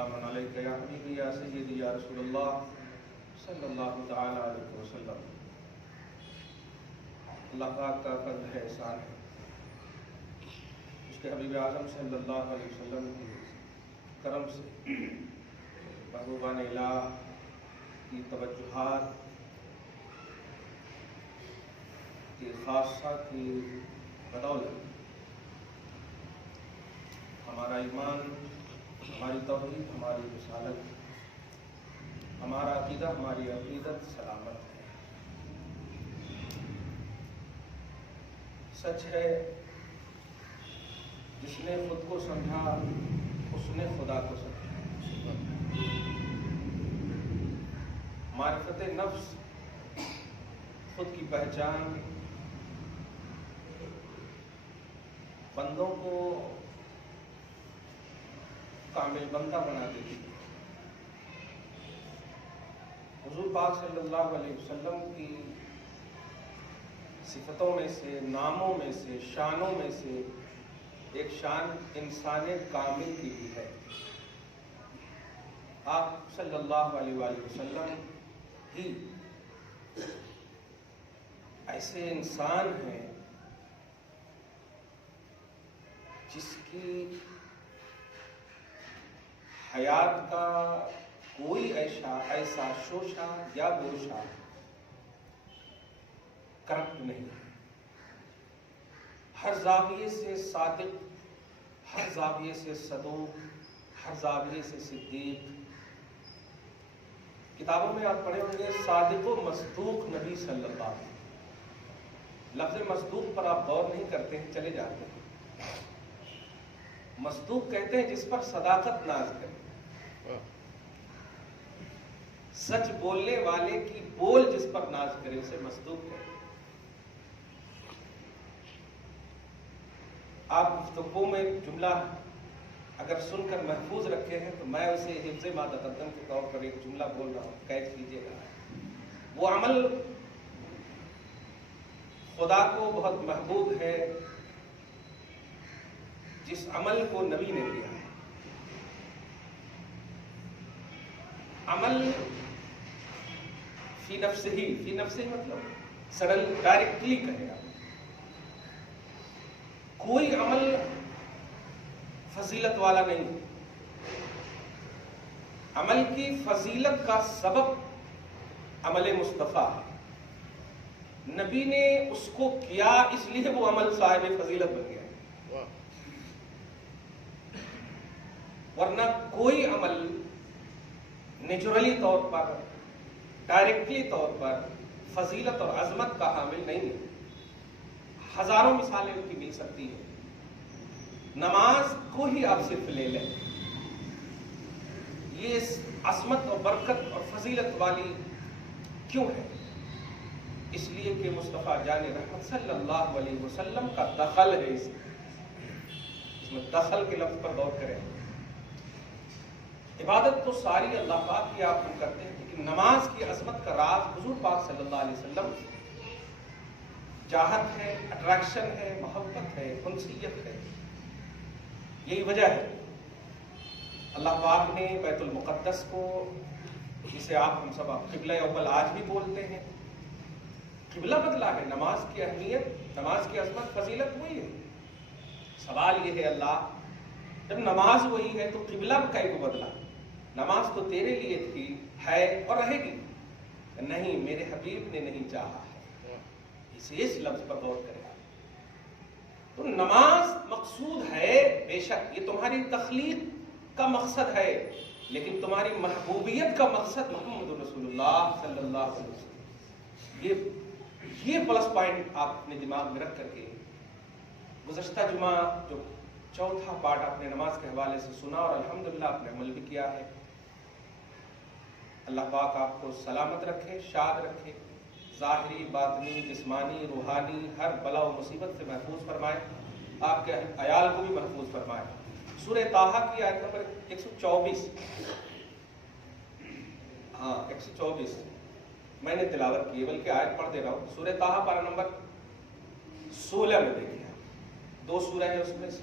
سلام علیک یا حبیبی یا سیدی یا رسول اللہ صلی اللہ تعالی علیہ وسلم۔ اللہ پاک کا فضل ہے، احسان ہے، اس کے حبیب اعظم صلی اللہ علیہ وسلم کی کرم سے محبوبان الہ کی توجہات کی خاصہ کی بدولت ہمارا ایمان، ہماری توحید، ہماری رسالت، ہمارا عقیدہ، ہماری عقیدت سلامت ہے۔ سچ ہے، جس نے خود کو سمجھا اس نے خدا کو سمجھا۔ معرفت نفس خود کی پہچان بندوں کو کامل بندہ بنا دیتی ہے۔ حضور پاک صلی اللہ علیہ وسلم کی صفتوں میں سے، ناموں میں سے، شانوں میں سے ایک شان انسان کامل کی بھی ہے۔ آپ صلی اللہ علیہ وآلہ وسلم ہی ایسے انسان ہیں جس کی حیات کا کوئی ایسا شوشہ یا گوشہ کرپٹ نہیں، ہر زاویے سے صادق، ہر زاویے سے صدوق، ہر زاویے سے صدیق۔ کتابوں میں آپ پڑھے ہوں گے صادق و مصدوق نبی صلی اللہ علیہ وسلم۔ لفظ مصدوق پر آپ غور نہیں کرتے ہیں، چلے جاتے ہیں۔ مصدوق کہتے ہیں جس پر صداقت ناز کرے، سچ بولنے والے کی بول جس پر ناز کرے اسے مصدوق کہتے ہیں۔ آپ گفتگو میں جملہ اگر سن کر محفوظ رکھے ہیں تو میں اسے حفظ ما تقدم کے طور پر ایک جملہ بول رہا ہوں، قید کیجیے گا۔ وہ عمل خدا کو بہت محبوب ہے جس عمل کو نبی نے کیا ہے۔ عمل فی نفسہ مطلب سڈن ڈائریکٹلی کہے گا، کوئی عمل فضیلت والا نہیں۔ عمل کی فضیلت کا سبب عمل مصطفیٰ ہے۔ نبی نے اس کو کیا اس لیے وہ عمل صاحب فضیلت بن گیا، ورنہ کوئی عمل نیچرلی طور پر، ڈائریکٹلی طور پر فضیلت اور عظمت کا حامل نہیں ہے۔ ہزاروں مثالیں ان کی مل سکتی ہیں۔ نماز کو ہی آپ صرف لے لیں، یہ عظمت اور برکت اور فضیلت والی کیوں ہے؟ اس لیے کہ مصطفیٰ جان رحمت صلی اللہ علیہ وسلم کا دخل ہے۔ اس میں دخل کے لفظ پر غور کریں۔ عبادت تو ساری اللہ پاک کی آپ ہم کرتے ہیں، لیکن نماز کی عظمت کا راز حضور پاک صلی اللہ علیہ وسلم چاہت ہے، اٹریکشن ہے، محبت ہے، انسیت ہے۔ یہی وجہ ہے اللہ پاک نے بیت المقدس کو، جسے آپ ہم سب قبلہ اول آج بھی بولتے ہیں، قبلہ بدلا ہے۔ نماز کی اہمیت، نماز کی عظمت، فضیلت وہی ہے۔ سوال یہ ہے اللہ، جب نماز وہی ہے تو قبلہ کئی کو بدلا؟ نماز تو تیرے لیے تھی، ہے اور رہے گی۔ نہیں، میرے حبیب نے نہیں چاہا ہے۔ اس لفظ پر غور کریں۔ تو نماز مقصود ہے، بے شک یہ تمہاری تخلیق کا مقصد ہے، لیکن تمہاری محبوبیت کا مقصد محمد رسول اللہ صلی اللہ علیہ وسلم۔ یہ پلس پوائنٹ آپ اپنے دماغ میں رکھ کر کے گزشتہ جمعہ جو چوتھا پارٹ آپ نے نماز کے حوالے سے سنا اور الحمدللہ آپ نے عمل بھی کیا ہے، اللہ پاک آپ کو سلامت رکھے، شاد رکھے، ظاہری، باطنی، جسمانی، روحانی ہر بلا و مصیبت سے محفوظ فرمائے، آپ کے عیال کو بھی محفوظ فرمائے۔ سورہ طٰہٰ کی آیت نمبر 124، 124 میں نے تلاوت کی ہے، بلکہ آیت پڑھ دے رہا ہوں۔ سورہ طٰہٰ پارہ نمبر 16 میں دیکھیں، 2 سورہ ہیں اس میں سے،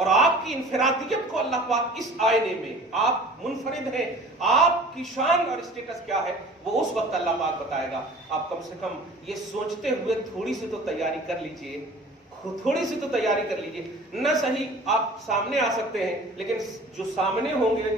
اور آپ کی انفرادیت کو اللہ پاک اس آئینے میں آپ منفرد ہیں، آپ کی شان اور اسٹیٹس کیا ہے وہ اس وقت اللہ پاک بتائے گا. آپ کم سے کم یہ سوچتے ہوئے تھوڑی سی تو تیاری کر لیجئے، تھوڑی سی تو تیاری کر لیجئے. نہ صحیح آپ سامنے آ سکتے ہیں، لیکن جو سامنے ہوں گے،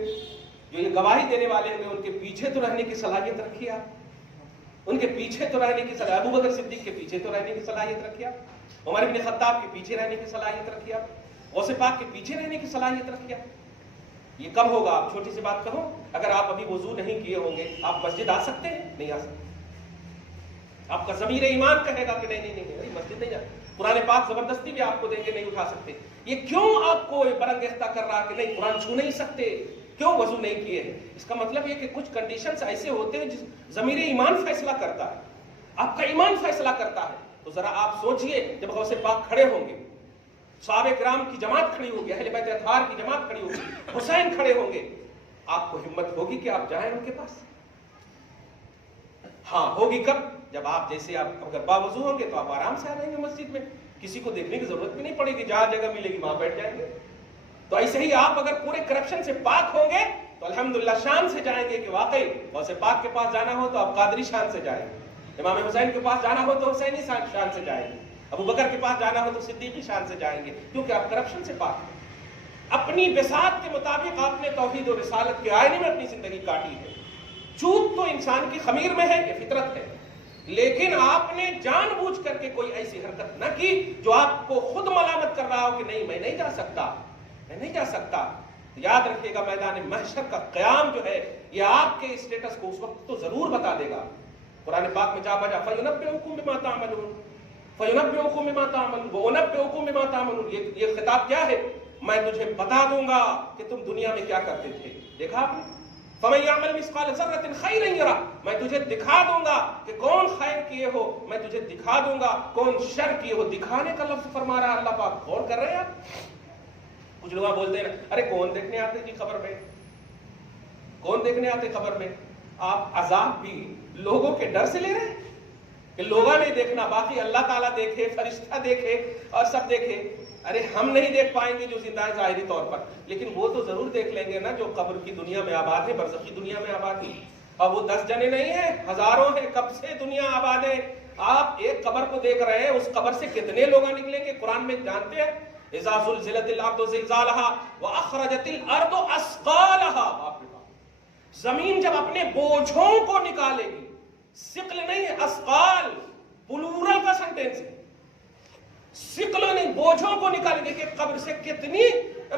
جو یہ گواہی دینے والے ہوں گے، ان کے پیچھے تو رہنے کی صلاحیت رکھیے آپ، ان کے پیچھے تو رہنے کی صلاحیت، ابو بکر صدیق کے پیچھے تو رہنے کی صلاحیت رکھیے آپ، عمر بن خطاب کے پیچھے رہنے کی صلاحیت رکھیے آپ، غوث پاک کے پیچھے رہنے کی صلاحیت رکھیے آپ. یہ کب ہوگا؟ آپ چھوٹی سی بات کہوں، اگر آپ ابھی وضو نہیں کیے ہوں گے، آپ مسجد آ سکتے ہیں؟ نہیں آ سکتے. آپ کا ضمیر ایمان کہے گا کہ نہیں مسجد نہیں جاتے. قرآن پاک زبردستی بھی آپ کو دیں گے، نہیں اٹھا سکتے. یہ کیوں آپ کو برانگیختہ کر رہا کہ نہیں قرآن چھو نہیں سکتے، کیوں وضو نہیں کیے ہیں؟ اس کا مطلب یہ کہ کچھ کنڈیشنز ایسے ہوتے ہیں جس ضمیر ایمان فیصلہ کرتا ہے، آپ کا ایمان فیصلہ کرتا ہے. تو ذرا آپ سوچئے، جب غوث پاک کھڑے ہوں گے، صحابہ کرام کی جماعت کھڑی ہوگی، اہل بیت اطہار کی جماعت کھڑی ہوگی، حسین کھڑے ہوں گے، آپ کو ہمت ہوگی کہ آپ جائیں ان کے پاس؟ ہاں ہوگی. کب؟ جب آپ جیسے آپ اگر باوضو ہوں گے تو آپ آرام سے آ رہیں گے مسجد میں، کسی کو دیکھنے کی ضرورت بھی نہیں پڑے گی، جہاں جگہ ملے گی وہاں بیٹھ جائیں گے. تو ایسے ہی آپ اگر پورے کرپشن سے پاک ہوں گے تو الحمدللہ شان سے جائیں گے کہ واقعی غوث پاک کے پاس جانا ہو تو آپ قادری شان سے جائیں گے، امام حسین کے پاس جانا ہو تو حسینی شان سے جائیں گے، ابو بکر کے پاس جانا ہو تو صدیقی شان سے جائیں گے، کیونکہ آپ کرپشن سے پاک ہیں. اپنی بساط کے مطابق آپ نے توحید و رسالت کے آئینے میں اپنی زندگی کاٹی ہے. چوک تو انسان کی خمیر میں ہے، یہ فطرت ہے، لیکن آپ نے جان بوجھ کر کے کوئی ایسی حرکت نہ کی جو آپ کو خود ملامت کر رہا ہو کہ نہیں میں نہیں جا سکتا، میں نہیں جا سکتا. یاد رکھیے گا میدان محشر کا قیام جو ہے یہ آپ کے اسٹیٹس کو اس وقت تو ضرور بتا دے گا. قرآن پاک میں جا بجا فَيُنَبِّئُكُم بِمَا تَعْمَلُونَ فَيُنَبِّئُكُم بِمَا تَعْمَلُونَ وَأُنَبِّئُكُم بِمَا تَعْمَلُونَ. یہ خطاب کیا ہے؟ میں تجھے بتا دوں گا کہ تم دنیا میں کیا کرتے تھے. دیکھا آپ نے؟ فَمَن يَعْمَلْ مِثْقَالَ ذَرَّةٍ خَيْرًا يَرَهُ. میں تجھے دکھا دوں گا کہ کون خیر کیے ہو، میں تجھے دکھا دوں گا کون شر کیے ہو. دکھانے کا لفظ فرما رہا ہے اللہ پاک. غور کر رہے ہیں آپ؟ کچھ لوگ بولتے ہیں ارے کون دیکھنے آتے جی قبر میں، کون دیکھنے آتے قبر میں. آپ عذاب بھی لوگوں کے ڈر سے لے رہے ہیں کہ لوگوں نے دیکھنا، باقی اللہ تعالیٰ دیکھے، فرشتہ دیکھے اور سب دیکھے. ارے ہم نہیں دیکھ پائیں گے جو زندہ ہے ظاہری طور پر، لیکن وہ تو ضرور دیکھ لیں گے نا جو قبر کی دنیا میں آباد ہے، برزخی دنیا میں آباد ہے. اور وہ 10 جنے نہیں ہیں، ہزاروں ہیں. کب سے دنیا آباد ہے؟ آپ ایک قبر کو دیکھ رہے ہیں، اس قبر سے کتنے لوگ نکلیں گے؟ قرآن میں جانتے ہیں اذا زلزلت الارض زلزالها واخرجت الارض اثقالها. باپ رے باپ، زمین جب اپنے بوجھوں کو نکالے گی، ثقل نہیں ہے، اثقال پلورل کا سینٹینس ہے، ثقل نہیں، بوجھوں کو نکالے گی. کہ قبر سے کتنی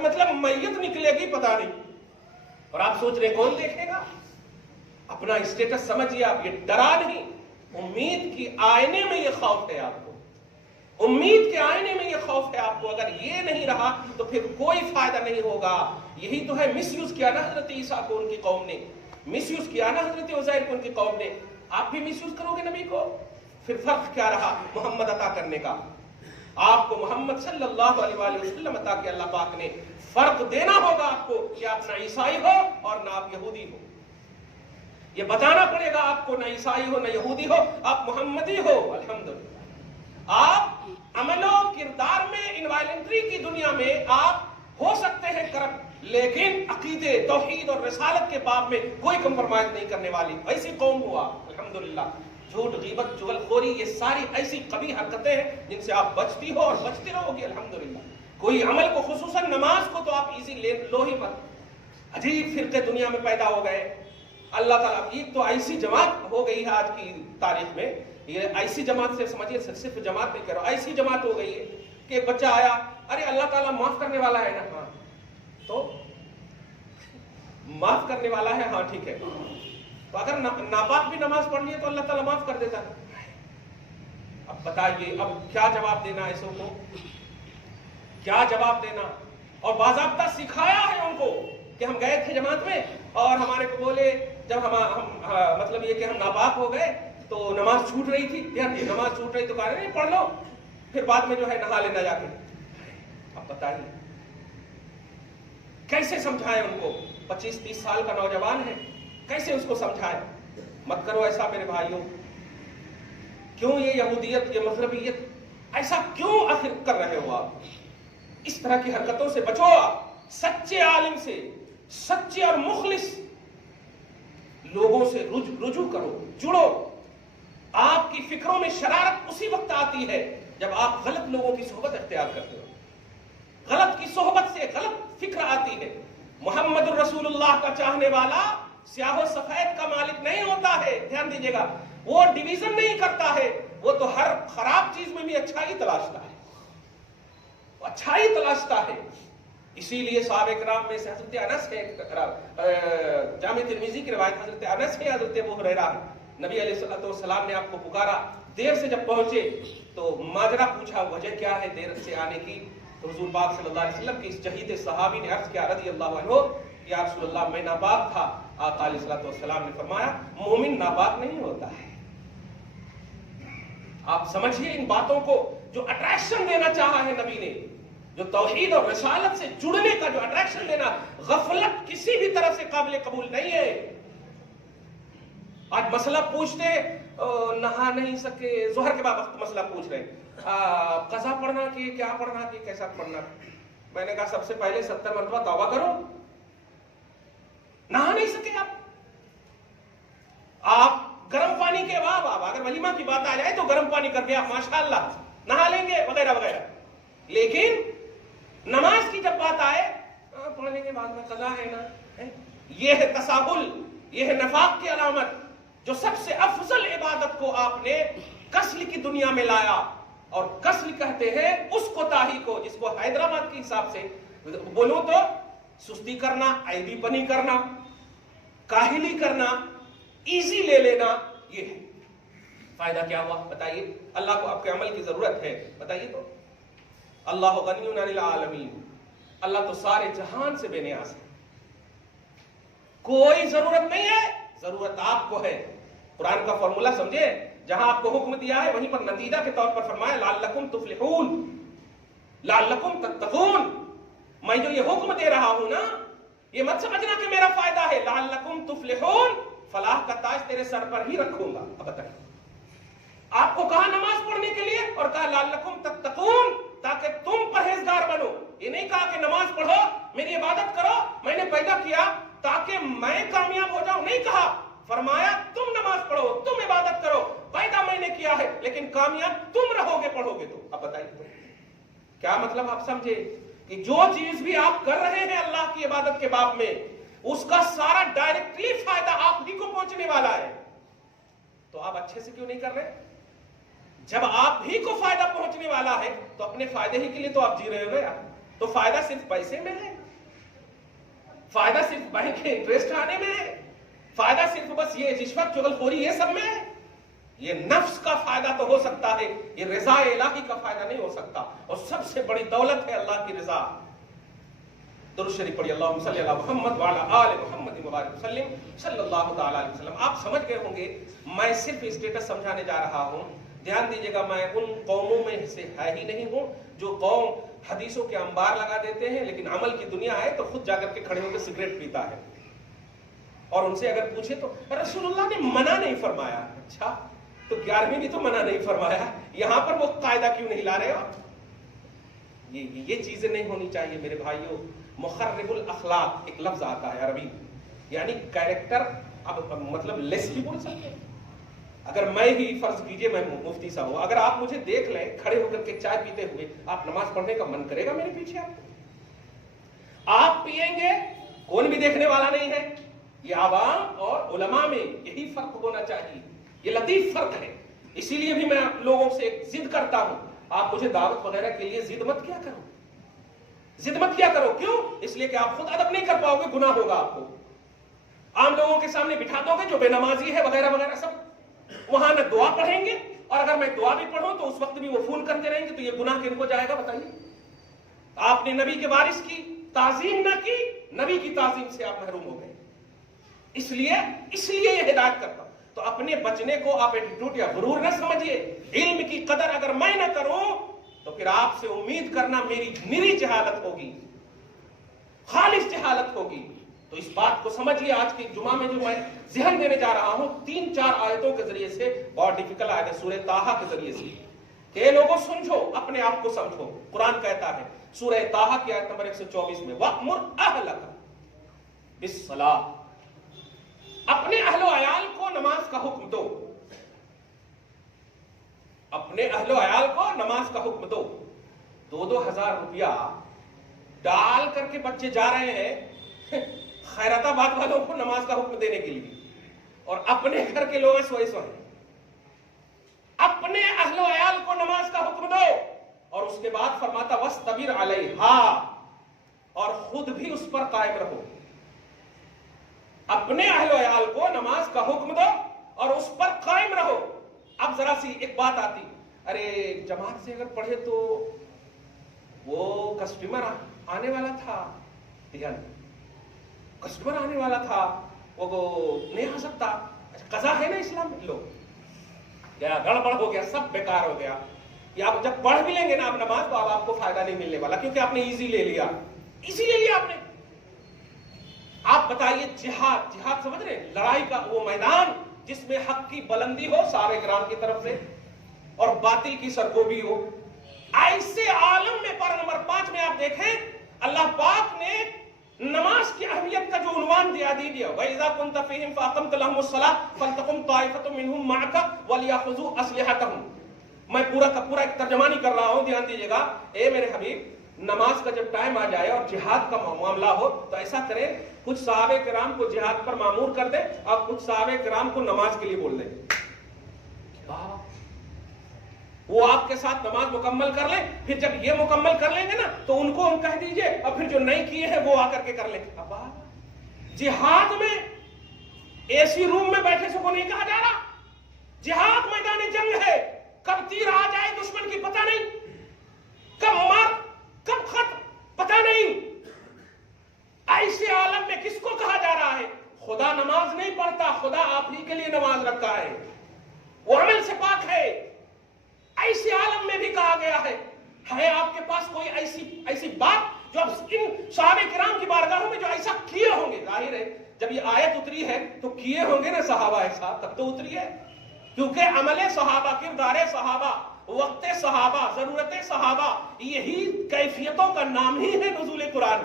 مطلب میت نکلے گی پتہ نہیں. اور آپ سوچ رہے کون دیکھے گا؟ اپنا اسٹیٹس سمجھیے آپ. یہ ڈرا نہیں، امید کی آئینے میں یہ خوف ہے آپ کو، امید کے آئینے میں یہ خوف ہے آپ کو. اگر یہ نہیں رہا تو پھر کوئی فائدہ نہیں ہوگا. یہی تو ہے مس یوز کیا نا حضرت عیسیٰ کو ان کی قوم نے، مس یوز کیا نا حضرت عزیر کو ان کی قوم نے. آپ بھی مس یوز کرو گے نبی کو. پھر فرق کیا رہا محمد عطا کرنے کا؟ آپ کو محمد صلی اللہ علیہ وآلہ وسلم عطا کے اللہ پاک نے. فرق دینا ہوگا آپ کو کہ آپ نہ عیسائی ہو اور نہ آپ یہودی ہو. یہ بتانا پڑے گا آپ کو، نہ عیسائی ہو نہ یہودی ہو، آپ محمدی ہو. الحمدللہ آپ عمل و کردار میں انوائلنٹری کی دنیا میں آپ ہو سکتے ہیں کرپٹ، لیکن عقیدے، توحید اور رسالت کے باب میں کوئی کمپرمائز نہیں کرنے والی ایسی قوم ہوا. الحمدللہ جھوٹ، غیبت، چغلخوری، یہ ساری ایسی قبیح حرکتیں ہیں جن سے آپ بچتی ہو اور بچتے رہو گی. الحمدللہ کوئی عمل کو، خصوصاً نماز کو تو آپ ایزی لو ہی مت. عجیب فرقے دنیا میں پیدا ہو گئے. اللہ تعالیٰ ایک تو ایسی جماعت ہو گئی ہے آج کی تاریخ میں، یہ ایسی جماعت سے سمجھیے، صرف جماعت نہیں کہہ رہا، ایسی جماعت ہو گئی ہے کہ ایک بچہ آیا، ارے اللہ تعالیٰ معاف کرنے والا ہے نا؟ ہاں تو معاف کرنے والا ہے، ہاں ٹھیک ہے. تو اگر ناپاک بھی نماز پڑھ لیے تو اللہ تعالیٰ معاف کر دیتا ہے. اب بتائیے اب کیا جواب دینا ایسوں کو؟ کیا جواب دینا؟ اور باضابطہ سکھایا ہے ان کو کہ ہم گئے تھے جماعت میں اور ہمارے کو بولے، جب ہم مطلب یہ کہ ہم ناپاک ہو گئے تو نماز چھوٹ رہی تھی، نماز چھوٹ رہی تو کہا نہیں پڑھ لو، پھر بعد میں جو ہے نہا لینا جا کے. اب بتائیے کیسے سمجھائیں ان کو؟ 25-30 سال کا نوجوان ہے، کیسے اس کو سمجھائیں؟ مت کرو ایسا میرے بھائیوں. کیوں یہ یہودیت، یہ مذہبیت ایسا کیوں آخر کر رہے ہو آپ؟ اس طرح کی حرکتوں سے بچو آپ. سچے عالم سے, سچے اور مخلص لوگوں سے رجوع کرو, جڑو. آپ کی فکروں میں شرارت اسی وقت آتی ہے جب آپ غلط لوگوں کی صحبت اختیار کرتے ہو. غلط کی صحبت سے غلط فکر آتی ہے. محمد الرسول اللہ کا چاہنے والا سیاہ و سفید کا مالک نہیں ہوتا ہے, دھیان دیجیے گا. وہ ڈویژن نہیں کرتا ہے, وہ تو ہر خراب چیز میں بھی اچھائی تلاشتا ہے, وہ اچھائی تلاشتا ہے. اسی لیے صحابہ کرام میں سے حضرت انس ہے, جامع ترمذی کی روایت, حضرت انس ہے, حضرت ابو ہریرہ ہے. نبی علیہ السلام نے آپ کو پکارا, دیر سے جب پہنچے تو ماجرا پوچھا, وجہ کیا ہے دیر سے آنے کی؟ تو حضور پاک صلی اللہ علیہ وسلم کی اس جہید صحابی نے عرض کیا رضی اللہ عنہ, یا رسول اللہ میں ناپاک تھا. آقا علیہ السلام نے فرمایا مومن ناپاک نہیں ہوتا ہے. آپ سمجھیے ان باتوں کو, جو اٹریکشن دینا چاہا ہے نبی نے, جو توحید اور رسالت سے جڑنے کا جو اٹریکشن دینا, غفلت کسی بھی طرح سے قابل قبول نہیں ہے. آج مسئلہ پوچھتے نہا نہیں سکے, ظہر کے بعد وقت مسئلہ پوچھ رہے ہیں قضا پڑھنا کہ کیا پڑھنا کہ کیسا پڑھنا. میں نے کہا سب سے پہلے 70 مرتبہ توبہ کرو. نہا نہیں سکے آپ گرم پانی کے بعد, آپ اگر ولیمہ کی بات آ جائے تو گرم پانی کر کے آپ ماشاءاللہ نہا لیں گے وغیرہ وغیرہ. لیکن نماز کی جب بات آئے پڑھنے کے بعد میں قضا ہے نا, یہ ہے تساہل, یہ ہے نفاق کی علامت. جو سب سے افضل عبادت کو آپ نے کسل کی دنیا میں لایا, اور کسل کہتے ہیں اس کوتاہی کو جس کو حیدرآباد کے حساب سے بولو تو سستی کرنا, عیبی پنی کرنا, کاہلی کرنا, ایزی لے لینا. یہ ہے فائدہ کیا ہوا بتائیے؟ اللہ کو آپ کے عمل کی ضرورت ہے بتائیے تو. اللہ غنی عن العالمین, اللہ تو سارے جہان سے بے نیاز ہے, کوئی ضرورت نہیں ہے, ضرورت آپ کو ہے. قرآن کا فارمولا سمجھے, جہاں آپ کو حکم دیا ہے وہیں پر نتیجہ کے طور پر فرمایا لعلکم تفلحون, لعلکم تتقون. میں جو یہ حکم دے رہا ہوں نا, یہ مت سمجھنا کہ میرا فائدہ ہے. لعلکم تفلحون, فلاح کا تاج تیرے سر پر ہی رکھوں گا. اب بتائیے, آپ کو کہا نماز پڑھنے کے لیے اور کہا لعلکم تتقون, تاکہ تم پرہیزگار بنو. یہ نہیں کہا کہ نماز پڑھو, میری عبادت کرو, میں نے پیدا کیا تاکہ میں کامیاب ہو جاؤں. نہیں کہا, فرمایا تم نماز پڑھو, تم عبادت کرو, پیدا میں نے کیا ہے لیکن کامیاب تم رہو گے پڑھو گے تو. اب بتائیے کیا مطلب آپ سمجھے کہ جو چیز بھی آپ کر رہے ہیں اللہ کی عبادت کے باب میں, اس کا سارا ڈائریکٹلی فائدہ آپ ہی کو پہنچنے والا ہے. تو آپ اچھے سے کیوں نہیں کر رہے؟ جب آپ ہی کو فائدہ پہنچنے والا ہے تو اپنے فائدے ہی کے لیے تو آپ جی رہے ہو نا. تو فائدہ صرف پیسے میں ہے, فائدہ صرف بینک کے انٹرسٹ آنے میں ہے, فائدہ صرف بس یہ رشوت چغلخوری یہ سب میں ہے. یہ نفس کا فائدہ تو ہو سکتا ہے, یہ رضا الہی کا فائدہ نہیں ہو سکتا. اور سب سے بڑی دولت ہے اللہ کی رضا. درود شریف پڑھیے, اللہم صلی علی محمد وعلی آل محمد وبارک وسلم صلی اللہ تعالی علیہ وسلم. آپ سمجھ گئے ہوں گے میں صرف اسٹیٹس سمجھانے جا رہا ہوں. دھیان دیجیے گا, میں ان قوموں میں سے ہے ہی نہیں ہوں جو قوم حدیثوں کے انبار لگا دیتے ہیں لیکن عمل کی دنیا ہے تو خود جا کر کے کھڑے ہو کے سگریٹ پیتا ہے. اور ان سے اگر پوچھے تو رسول اللہ نے منع نہیں فرمایا. اچھا تو 11ویں بھی تو منع نہیں فرمایا, یہاں پر وہ قاعدہ کیوں نہیں لا رہے ہو؟ یہ چیزیں نہیں ہونی چاہیے میرے بھائیوں. مخرب الاخلاق ایک لفظ آتا ہے عربی, یعنی کیریکٹر. اب مطلب لیس بھی بول سکتے ہیں. اگر میں ہی فرض کیجئے میں مفتی صاحب ہوں, اگر آپ مجھے دیکھ لیں کھڑے ہو کر کے چائے پیتے ہوئے, آپ نماز پڑھنے کا من کرے گا میرے پیچھے؟ آپ پیئیں گے, کون بھی دیکھنے والا نہیں ہے. یہ عوام اور علماء میں یہی فرق ہونا چاہیے, یہ لطیف فرق ہے. اسی لیے بھی میں لوگوں سے ایک ضد کرتا ہوں, آپ مجھے دعوت وغیرہ کے لیے ضد مت کیا کرو, ضد مت کیا کرو. کیوں؟ اس لیے کہ آپ خود ادب نہیں کر پاؤ گے, گناہ ہوگا آپ کو. عام لوگوں کے سامنے بٹھا دو گے جو بے نمازی ہے وغیرہ وغیرہ سب, وہاں نہ دعا پڑھیں گے, اور اگر میں دعا بھی پڑھوں تو اس وقت بھی وہ فون کرتے رہیں گے, تو یہ گناہ کن کو جائے گا بتائیے؟ آپ نے نبی کے وارث کی تعظیم نہ کی, نبی کی تعظیم سے آپ محروم ہو گئے. اس لیے یہ ہدایت کرتا ہوں. تو اپنے بچنے کو آپ ایٹیٹیوڈ یا غرور نہ سمجھیے. علم کی قدر اگر میں نہ کروں تو پھر آپ سے امید کرنا میری نری جہالت ہوگی, خالص جہالت ہوگی. تو اس بات کو سمجھیے. آج کی جمعہ میں جو میں ذہن دینے جا رہا ہوں 3-4 آیتوں کے ذریعے سے, بہت ڈیفیکلٹ آیت ہے سورہ طٰہٰ کے ذریعے سے, کہ لوگوں سمجھو, اپنے آپ کو سمجھو. قرآن کہتا ہے سورہ طٰہٰ کی آیت نمبر 124 میں وَأْمُرْ أَهْلَكَ بِالصَّلَاةِ، اپنے اہل و عیال کو نماز کا حکم دو، اپنے اہل و عیال کو نماز کا حکم دو۔ 2,000 روپیہ ڈال کر کے بچے جا رہے ہیں خیرات آباد والوں کو نماز کا حکم دینے کے لیے، اور اپنے گھر کے لوگ سوئے سوئے۔ اپنے اہل و عیال کو نماز کا حکم دو، اور اس کے بعد فرماتا وَاسْتَبِرْ عَلَيْهَا، اور خود بھی اس پر قائم رہو۔ اپنے اہل و عیال کو نماز کا حکم دو اور اس پر قائم رہو۔ اب ذرا سی ایک بات آتی، ارے جماعت سے اگر پڑھے تو وہ کسٹمر آنے والا تھا، کسٹمر آنے والا تھا، وہ نہیں آ سکتا، قضا ہے نا اسلام میں، لو کیا گڑبڑ ہو گیا، سب بیکار ہو گیا۔ یا آپ جب پڑھ بھی لیں گے نا آپ نماز، تو اب آپ کو فائدہ نہیں ملنے والا، کیونکہ آپ نے ایزی لے لیا، ایزی لے لیا آپ نے۔ آپ بتائیے جہاد، جہاد سمجھ رہے ہیں؟ لڑائی کا وہ میدان جس میں حق کی بلندی ہو صحابہ کرام کی طرف سے اور باطل کی سرکوبی ہو، ایسے عالم میں پر نمبر 5 میں آپ دیکھیں اللہ پاک نے نماز کی اہمیت کا جو عنوان دیا وَإِذَا كُنْتَ فِيهِمْ فَأَقَمْتَ لَهُمُ الصَّلَاةَ فَلْتَقُمْ طَائِفَةٌ مِّنْهُمْ مَعَكَ وَلْيَأْخُذُوا أَسْلِحَتَهُمْ۔ میں پورا کا پورا ایک ترجمہ نہیں کر رہا ہوں، دھیان دیجیے گا۔ اے میرے حبیب، نماز کا جب ٹائم آ جائے اور جہاد کا معاملہ ہو تو ایسا کریں، کچھ صحابہ کرام کو جہاد پر مامور کر دیں اور کچھ صحابہ کرام کو نماز کے لیے بول دیں، وہ آپ کے ساتھ نماز مکمل کر لیں، پھر جب یہ مکمل کر لیں گے نا تو ان کو ہم کہہ دیجئے، اور پھر جو نہیں کیے ہیں وہ آ کر کے کر لیں۔ جہاد میں اے سی روم میں بیٹھے سے کو نہیں کہا جا رہا، جہاد میدان جنگ ہے، کب تیر آ جائے دشمن کی پتہ نہیں، کب مار کب خط پتہ نہیں۔ ایسے عالم میں کس کو کہا جا رہا ہے؟ خدا نماز نہیں پڑھتا، خدا آپ ہی کے لیے نماز رکھا ہے، وہ عمل سے پاک ہے۔ ایسے عالم میں بھی کہا گیا ہے آپ کے پاس کوئی ایسی بات جو ان صحابہ کرام کی بارگاہوں میں جو ایسا کیے ہوں گے؟ ظاہر ہے جب یہ آیت اتری ہے تو کیے ہوں گے نا صحابہ ایسا، تب تو اتری ہے، کیونکہ عمل صحابہ، کردار صحابہ، وقت صحابہ، ضرورت صحابہ، یہی کیفیتوں کا نام ہی ہے نزول قرآن۔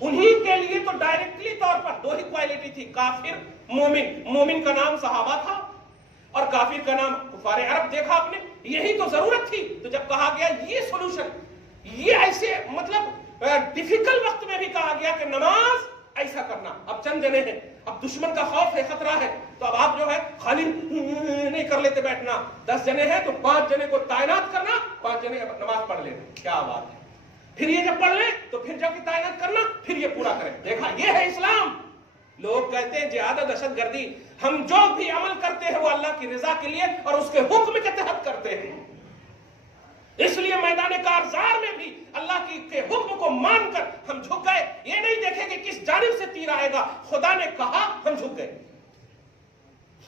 انہی کے لیے تو ڈائریکٹلی طور پر 2 ہی کوالٹی تھی، کافر، مومن۔ مومن کا نام صحابہ تھا اور کافر کا نام کفار عرب۔ دیکھا آپ نے، یہی تو ضرورت تھی۔ تو جب کہا گیا یہ سولوشن، یہ ایسے مطلب ڈیفیکلٹ وقت میں بھی کہا گیا کہ نماز ایسا کرنا۔ اب چند جنے ہیں، اب دشمن کا خوف ہے، خطرہ ہے، تو اب آپ جو ہے خالی نہیں کر لیتے بیٹھنا، 10 جنے ہیں تو 5 جنے کو تعینات کرنا، 5 جنے نماز پڑھ لینا، کیا بات ہے۔ پھر یہ جب پڑھ لیں تو پھر جب تعینات کرنا، پھر یہ پورا کریں۔ دیکھا، یہ ہے اسلام۔ لوگ کہتے ہیں جہاد و دہشت گردی، ہم جو بھی عمل کرتے ہیں وہ اللہ کی رضا کے لیے اور اس کے حکم کے تحت کرتے ہیں۔ اس لیے میدان کارزار میں بھی اللہ کے حکم کو مان کر ہم جھک گئے، یہ نہیں دیکھیں کہ کس جانب سے تیر آئے گا، خدا نے کہا ہم جھک گئے۔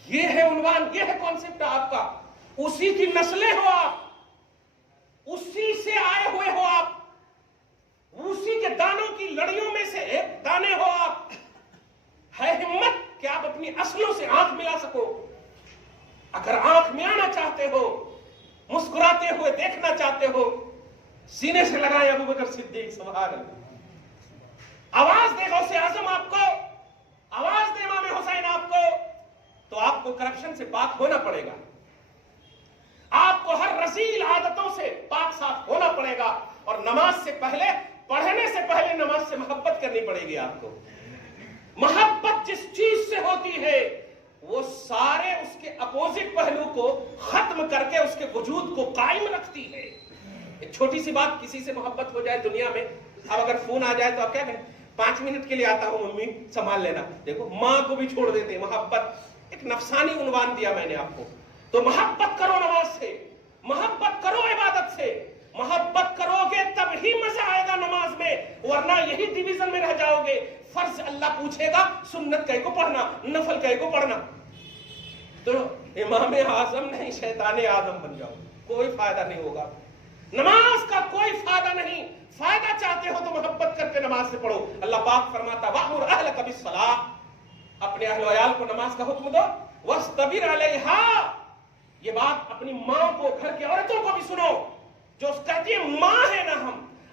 یہ ہے عنوان، یہ ہے کانسیپٹ آپ کا۔ اسی کی نسلیں ہو آپ، اسی سے آئے ہوئے ہو آپ، اسی کے دانوں کی لڑیوں میں سے ایک دانے ہو آپ۔ ہے ہمت کہ آپ اپنی اصلوں سے آنکھ ملا سکو۔ اگر آنکھ ملانا چاہتے ہو، مسکراتے ہوئے دیکھنا چاہتے ہو، سینے سے لگائیں ابو بکر صدیق، سبحان اللہ۔ آواز دے غوث اعظم آپ کو، آواز دے امام حسین آپ کو، تو آپ کو کرپشن سے پاک ہونا پڑے گا، آپ کو ہر رذیل عادتوں سے پاک صاف ہونا پڑے گا، اور نماز سے پہلے، پڑھنے سے پہلے نماز سے محبت کرنی پڑے گی آپ کو۔ محبت جس چیز سے ہوتی ہے وہ سارے اس کے اپوزٹ پہلو کو ختم کر کے اس کے وجود کو قائم رکھتی ہے۔ ایک چھوٹی سی بات، کسی سے محبت ہو جائے دنیا میں، اب اگر فون آ جائے تو آپ کیا کہیں؟ 5 منٹ کے لیے آتا ہوں ممی، سنبھال لینا۔ دیکھو ماں کو بھی چھوڑ دیتے ہیں۔ محبت ایک نفسانی عنوان دیا میں نے آپ کو۔ تو محبت کرو نماز سے، محبت کرو عبادت سے، محبت کرو گے تب ہی مزہ آئے گا نماز میں، ورنہ یہی ڈویژن میں رہ جاؤ گے۔ فرض اللہ پوچھے گا، سنت کئی کو پڑھنا، نفل کئی کو پڑھنا، تو امام اعظم نہیں شیطان آدم بن جاؤ، کوئی فائدہ نہیں ہوگا۔ نماز کا کوئی فائدہ نہیں۔ فائدہ چاہتے ہو تو محبت کر کے نماز سے پڑھو۔ اللہ پاک فرماتا وَأْمُرْ أَهْلَكَ بِالصَّلَاةِ، اپنے اہل و عیال کو نماز کا حکم دو، وَاسْتَبِرْ عَلَيْهَا، یہ بات اپنی ماں کو، گھر کی عورتوں کو بھی سنو، جو کہتی ہے ماں ہے نا ہم،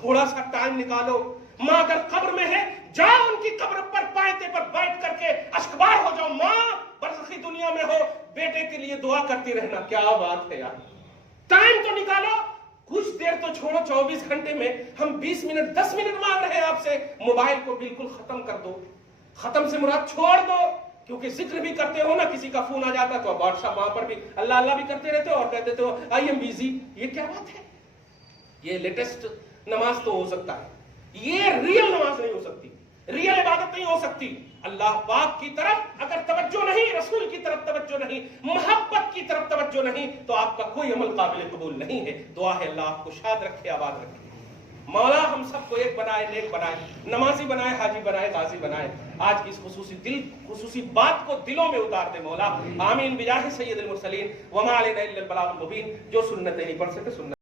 تھوڑا سا ٹائم نکالو. ماں اگر قبر میں ہے جاؤ ان کی قبر پر پائتے پر بیٹھ کر کے اشکبار ہو جاؤ. ماں برزخی دنیا میں ہو, بیٹے کے لیے دعا کرتی رہنا. کیا بات ہے یار, ٹائم تو نکالو. کچھ دیر تو چھوڑو, 24 گھنٹے میں ہم 20 منٹ 10 منٹ مانگ رہے ہیں آپ سے. موبائل کو بالکل ختم کر دو. ختم سے مراد چھوڑ دو, کیونکہ ذکر بھی کرتے ہو نا, کسی کا فون آ جاتا تو بادشاہ وہاں پر بھی اللہ اللہ بھی کرتے رہتے ہو اور کہتے ہو آئی ایم بیزی. یہ کیا بات ہے؟ یہ لیٹسٹ نماز تو ہو سکتا ہے, یہ ریئل نماز نہیں ہو سکتی, ریئل عبادت نہیں ہو سکتی. اللہ پاک کی طرف اگر توجہ نہیں, رسول کی طرف توجہ نہیں, محبت کی طرف توجہ نہیں, تو آپ کا کوئی عمل قابل قبول نہیں ہے. دعا ہے اللہ آپ کو شاد رکھے, آباد رکھے. مولا ہم سب کو ایک بنائے, نیک بنائے, نمازی بنائے, حاجی بنائے, غازی بنائے. آج کی اس خصوصی بات کو دلوں میں اتار دے مولا. آمین بجاہ سید المرسلین وما علینا الا البلاغ المبین. جو سنتیں نہیں پڑھ سکتے سنت